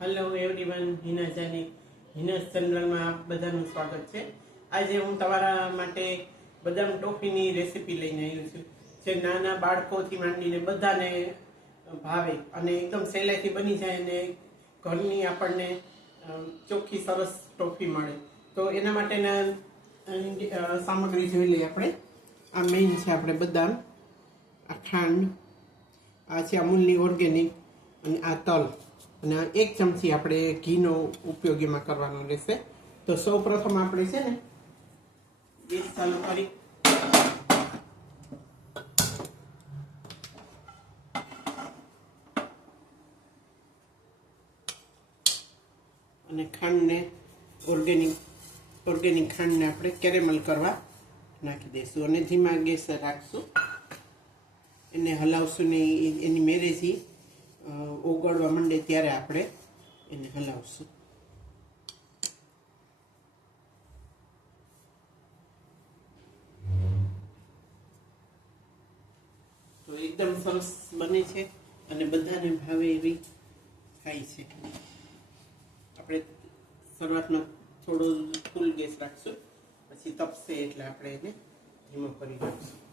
Hello everyone, હિનાસ ચેનલમાં આપ બધાનું સ્વાગત છે। આજે હું તમારા માટે બદામ ટોફીની રેસીપી લઈને આવ્યો છું, જે નાના બાળકોથી માંડીને બધાને ભાવે અને એકદમ સહેલાઈથી બની જાય અને ઘરની આપણને ચોખ્ખી સરસ ટોફી મળે। તો એના માટેના સામગ્રી જોઈ લઈએ આપણે। આ મેઇન છે આપણે બદામ, આ ખાંડ, આ છે અમૂલની ઓર્ગેનિક, અને આ તલ, અને 1 ચમચી આપણે ઘીનો ઉપયોગ એમાં કરવાનો રહેશે। તો સૌ પ્રથમ આપણે છે ને ગેસ ચાલુ કરી અને ખાંડને ઓર્ગેનિક ખાંડને આપણે કેરેમલ કરવા નાખી દઈશું અને ધીમા ગેસે રાખશું। એને હલાવશું ને એની મેરેજી ઓગળવા માંડે ત્યારે આપણે એને હલાવશું। તો એકદમ સરસ બને છે અને બધાને ભાવે એવી થાય છે। આપણે શરૂઆતમાં થોડો ફૂલ ગેસ રાખશું, પછી તપશે એટલે આપણે એને ધીમો કરી નાખશું।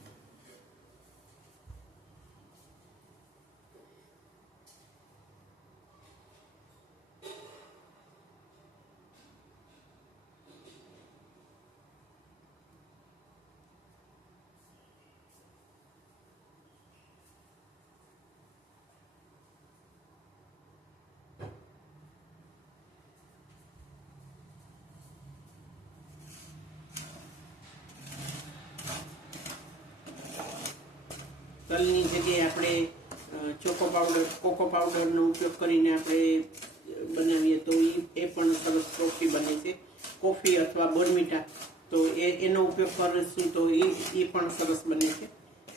તલની જગ્યાએ આપણે કોકો પાવડરનો ઉપયોગ કરીને આપણે બનાવીએ તો એ પણ સરસ ટોફી બને છે। કોફી અથવા બોર્નવિટા તો એનો ઉપયોગ કરીશું તો એ પણ સરસ બને છે।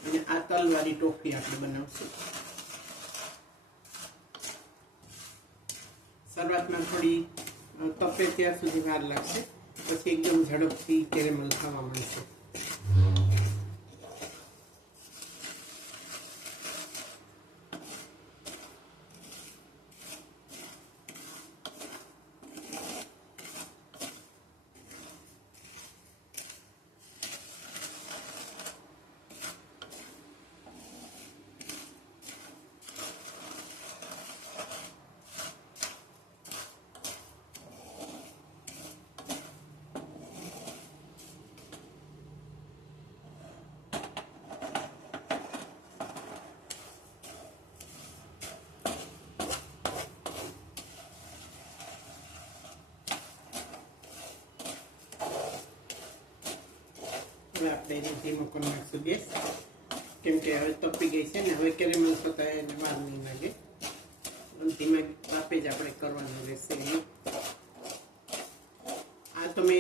અને આ તલવાળી ટોફી આપણે બનાવશું। શરૂઆતમાં થોડી તપે ત્યાર સુધી વાર લાગશે, પછી એકદમ ઝડપથી કેરેમલ થવા માંડશે। હવે આપણે એને ધીમો કરી નાખશું ગેસ, કેમ કે હવે તપી ગઈ છે ને, હવે કેરેમલ થતા એને વાર નહીં લાગે। ધીમા તાપે જ આપણે કરવાનું રહેશે। આ તમે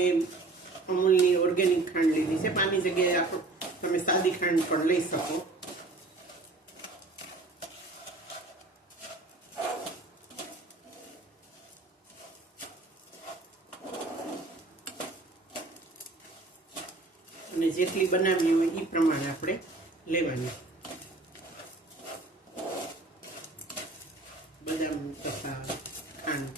અમૂલની ઓર્ગેનિક ખાંડ લીધી છે, પાની જગ્યાએ તમે સાદી ખાંડ પણ લઈ શકો। અને જેટલી બનાવવી હોય એ પ્રમાણે આપણે લેવાની। બદામ તથા ખાંડ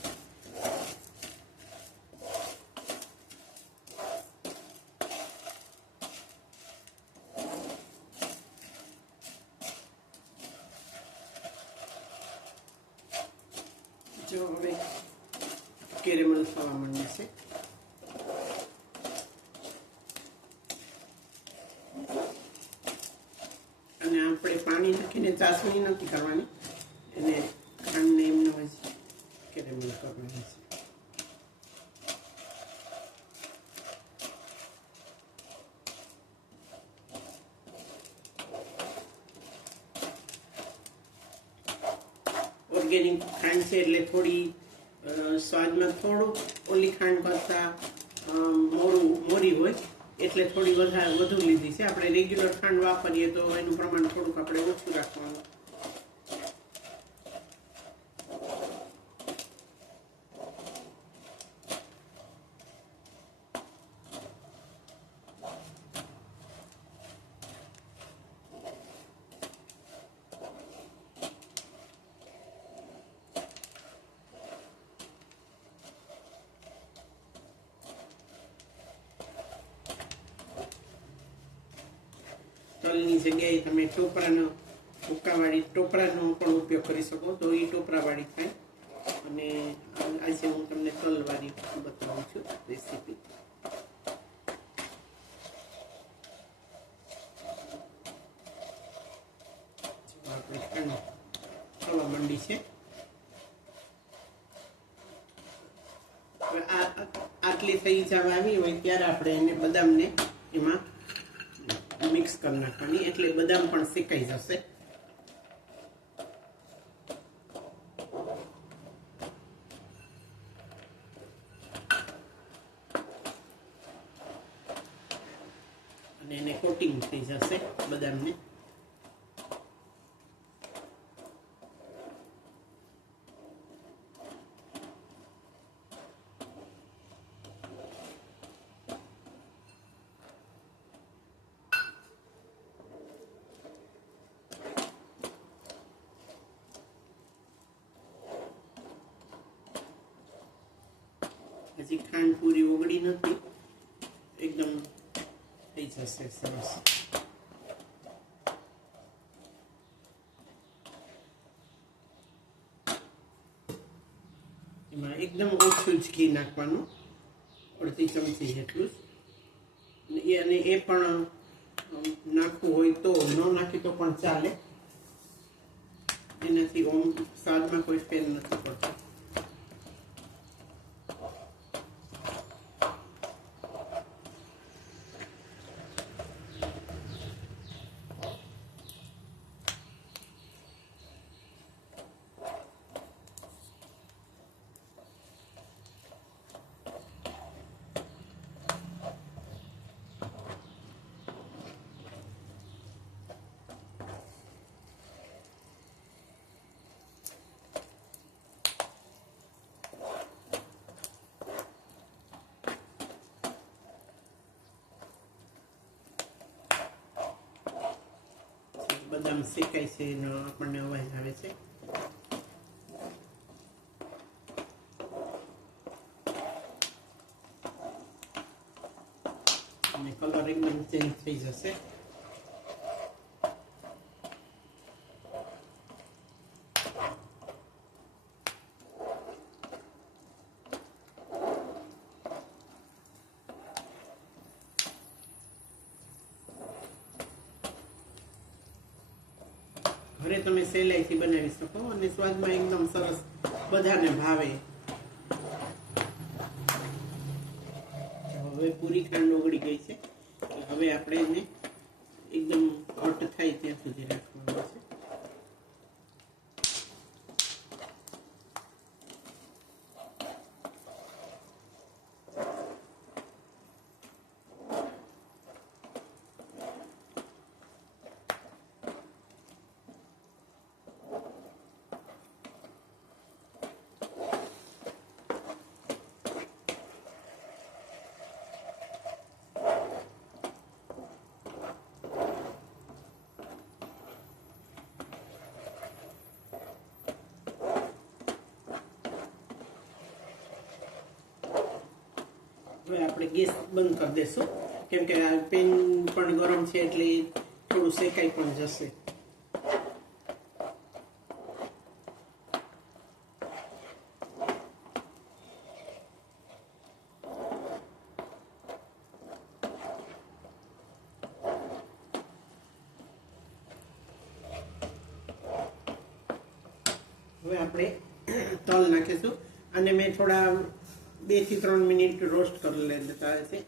જો હવે કેરેમલ થવા માંડે છે। અને આપણે પાણી નાખીને ચાસણી નથી કરવાની, એને ખાંડને એમને જ કેરેમલ કરવાની છે। ઓર્ગેનિક ખાંડ છે એટલે થોડી સ્વાદમાં થોડુંક ઓલી ખાંડ કરતાં મોરી હોય એટલે થોડી વધુ લીધી છે। આપણે રેગ્યુલર ખાંડ વાપરીએ તો એનું પ્રમાણ થોડુંક આપણે ઓછું રાખવાનું। તલની જગ્યાએ તમે હુક્કાવાળી ટોપરાનો પણ ઉપયોગ કરી શકો, તો એ ટોપરાવાળી થાય. અને આજે હું તમને તલવાળી બતાવું છું રેસીપી. આપણે ખાંડ થવા માંડી છે. હવે આટલી થઈ જવા આવી હોય ત્યારે આપણે એને બદામને એમાં મિક્સ કરી નાખવાની, એટલે બદામ પણ શેકાઈ જશે. અને એને કોટિંગ થઈ જશે બદામને. હજી ખાંડ પૂરી ઓગળી નથી, એકદમ થઈ જશે સરસ. એમાં એકદમ ઓછું જ ઘી નાખવાનું, અડધી ચમચી જેટલું જ. અને એ પણ નાખવું હોય તો, ન નાખી તો પણ ચાલે, એનાથી સ્વાદમાં કોઈ ફેર નથી પડતો. બદામ શેકાય છે એનો આપણને અવાજ આવે છે. અને કલર એકદમ ચેન્જ થઈ જશે. ઘરે તમે સહેલાઈથી બનાવી શકો અને સ્વાદમાં એકદમ સરસ, બધાને ભાવે. હવે પૂરી ખાંડ ઓગળી ગઈ છે, હવે આપણે એને એકદમ ઘટ થાય ત્યાં સુધી રાખવાનું છે. હવે આપણે ગેસ બંધ કરી દેશું, કેમ કે આ પેન પણ ગરમ છે એટલે થોડું શેકાઈ પણ જશે. હવે આપણે તલ નાખીશું, અને મેં થોડા 2 થી 3 મિનિટ રોસ્ટ કરી લેતા છે.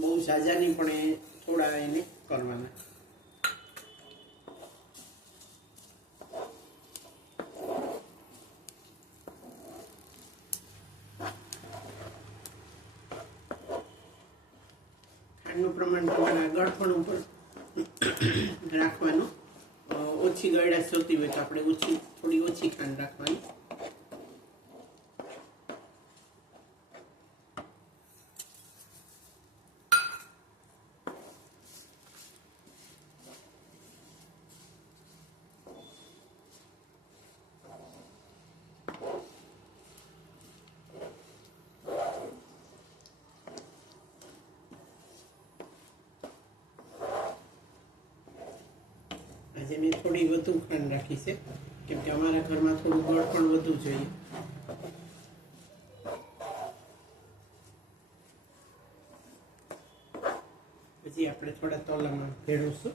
બહુ ઝાઝા નહીં, પણ થોડા એને કરવાના. ખાંડનું પ્રમાણ તમારા ગળપણ ઉપર રાખવાનું. ઓછી ગળાશ જોતી હોય તો આપણે થોડી ઓછી ખાંડ રાખવાની. આજે મેં થોડી વધુ ખાંડ રાખી છે, કેમ કે અમારા ઘરમાં થોડું ગળ પણ વધુ જોઈએ. પછી આપણે થોડા તોલામાં ભેળવશું.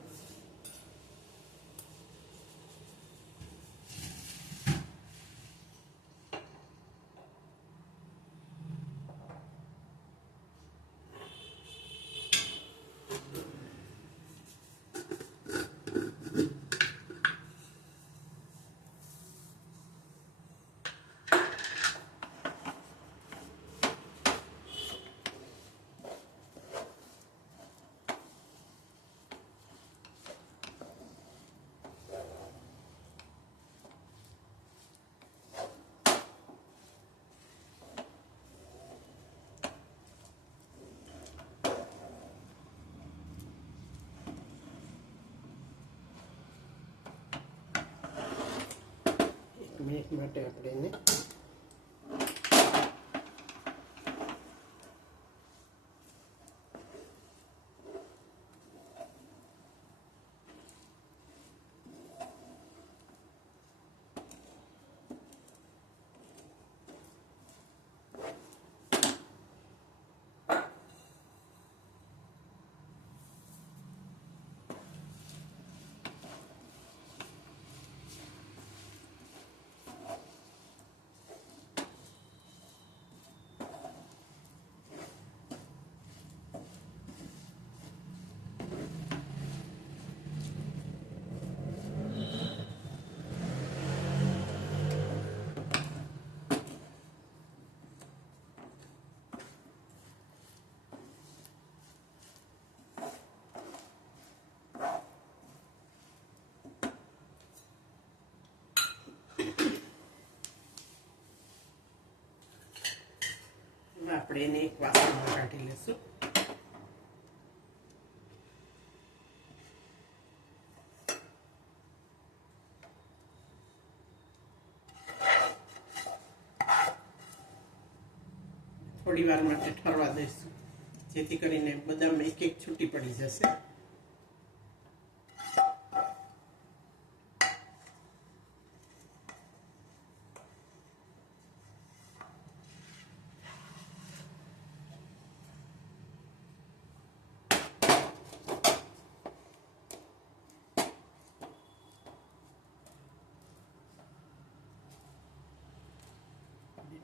મિનિટ માટે આપણે એને એક વાસણમાં કાઢી લઈશું. થોડી વાર માટે ઠરવા દઈશું, જેથી કરીને બદામ એક એક છૂટી પડી જશે.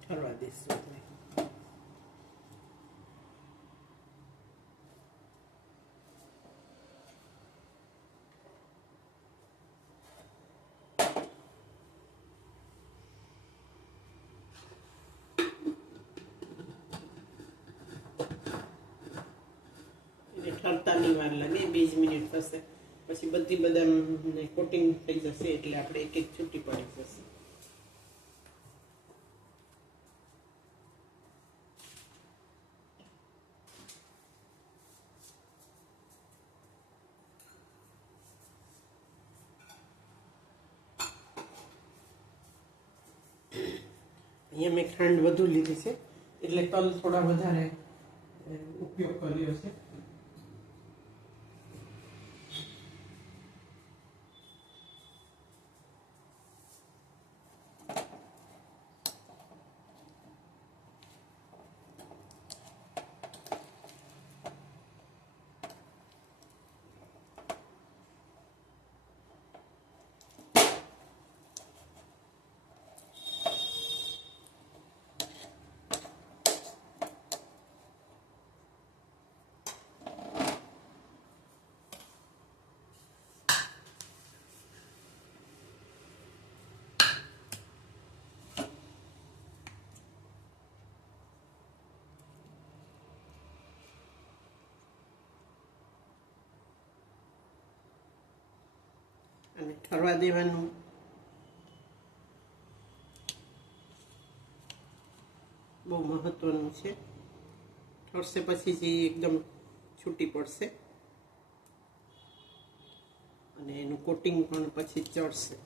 ઠરવા દઈશું. ઠરતાની વાર લાગે, 2 જ મિનિટ થશે, પછી બધી બદામને કોટિંગ થઈ જશે, એટલે આપણે એક એક છૂટી પડી જશે. અહીંયા મેં ખાંડ વધુ લીધી છે, એટલે તલ થોડા વધારે ઉપયોગ કર્યો છે. અને ઠરવા દેવાનું. બહુ મહત્વનું છે. ઠરશે પછી જે એકદમ છૂટી પડશે અને એનું કોટિંગ પણ પછી ચડશે.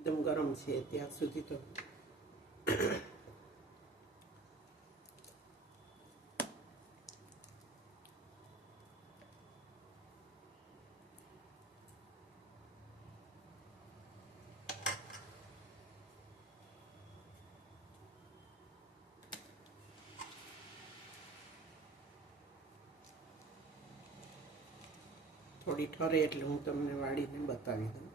એકદમ ગરમ છે ત્યાં સુધી તો. થોડી ઠરે એટલે હું તમને વાળીને બતાવી દઉં.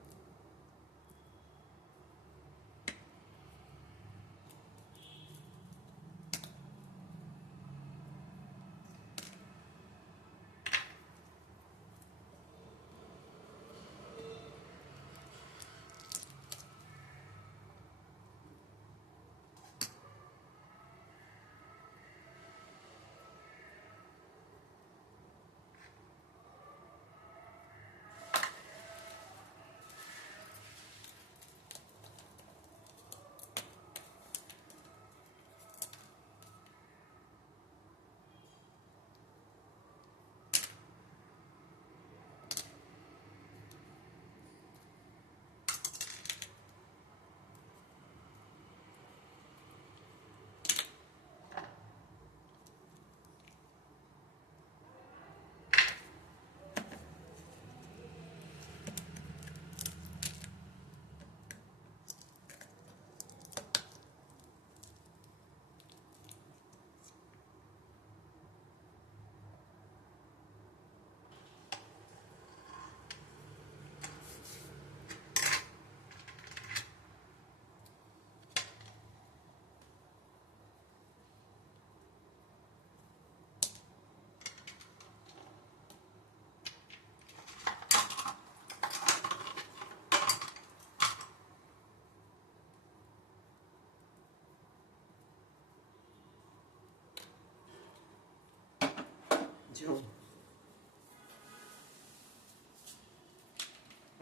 જો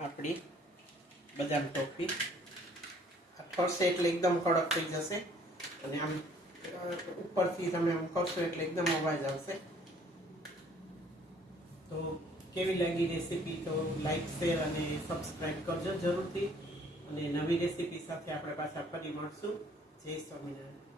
આપણી બદામ ટોફી ઠરશે એટલે એકદમ કડક થઈ જશે અને આમ ઉપરથી તમે આમ કરશો એટલે એકદમ અવાજ આવશે. તો કેવી લાગી રેસીપી? તો લાઈક, શેર અને સબસ્ક્રાઈબ કરજો જરૂરથી. અને નવી રેસીપી સાથે આપણે પાછા ફરી મળશું. જય સ્વામિનારાયણ.